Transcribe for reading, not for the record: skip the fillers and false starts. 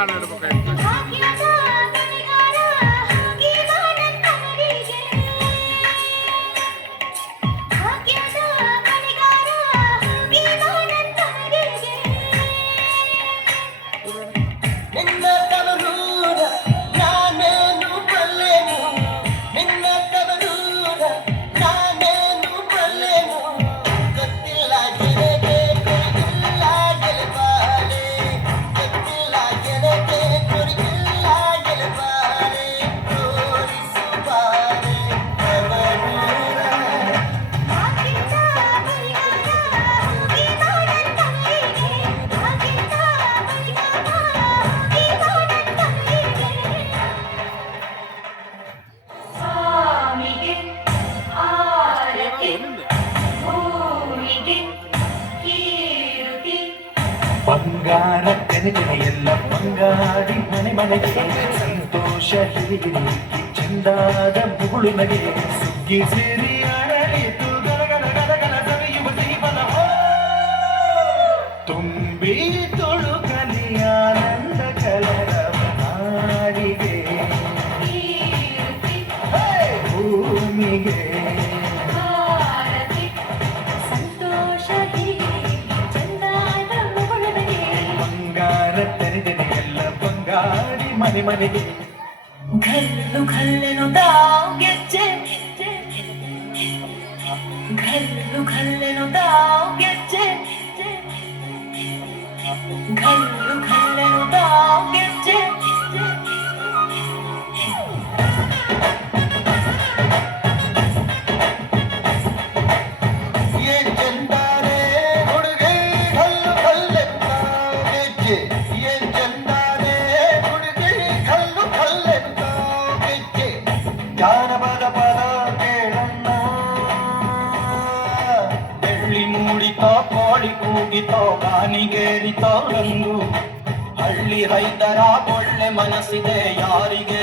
ಹಾಡು ಇಡ್ಬೇಕಾಯ್ತು. ಬಂಗಾರ ತೆನೆಗೆನೆ ಎಲ್ಲ ಬಂಗಾರಿ ಮನೆ ಮನೆಗೆ ಸಂತೋಷ ಹಿರಿಗಿ ಚೆಂದಾದ ಮುಗುಳು ನಗೆ ಸುಗ್ಗಿ ಸೇರಿ ಅರಳಿತು ಗಲಗಲ ಗಲಗಲ ಸವಿಯುವ ದೀಪದ ತುಂಬಿ ತುಳುಕಲಿ ಆನಂದ ಕಲರವ ನಾಡಿಗೆ ಭೂಮಿಗೆ ಮನೆ ಮನೆಗೆ घल्लू घल्लेनु दाव ಗೆಜ್ಜೆ घल्लू घल्लेनु दाव ಗೆಜ್ಜೆ घल्लू घल्लेनु दाव ಗೆಜ್ಜೆ ಜಾನಪದ ಪದ ಕೇಳಣ್ಣ ಬೆಳ್ಳಿ ಮೂಡಿತೋ ಕೋಳಿ ಕೂಗಿತೋ ಗಾನಿಗೇರಿತೋ ರಂಗು ಹಳ್ಳಿ ರೈತರ ಒಳ್ಳೆ ಮನಸ್ಸಿದೆ ಯಾರಿಗೆ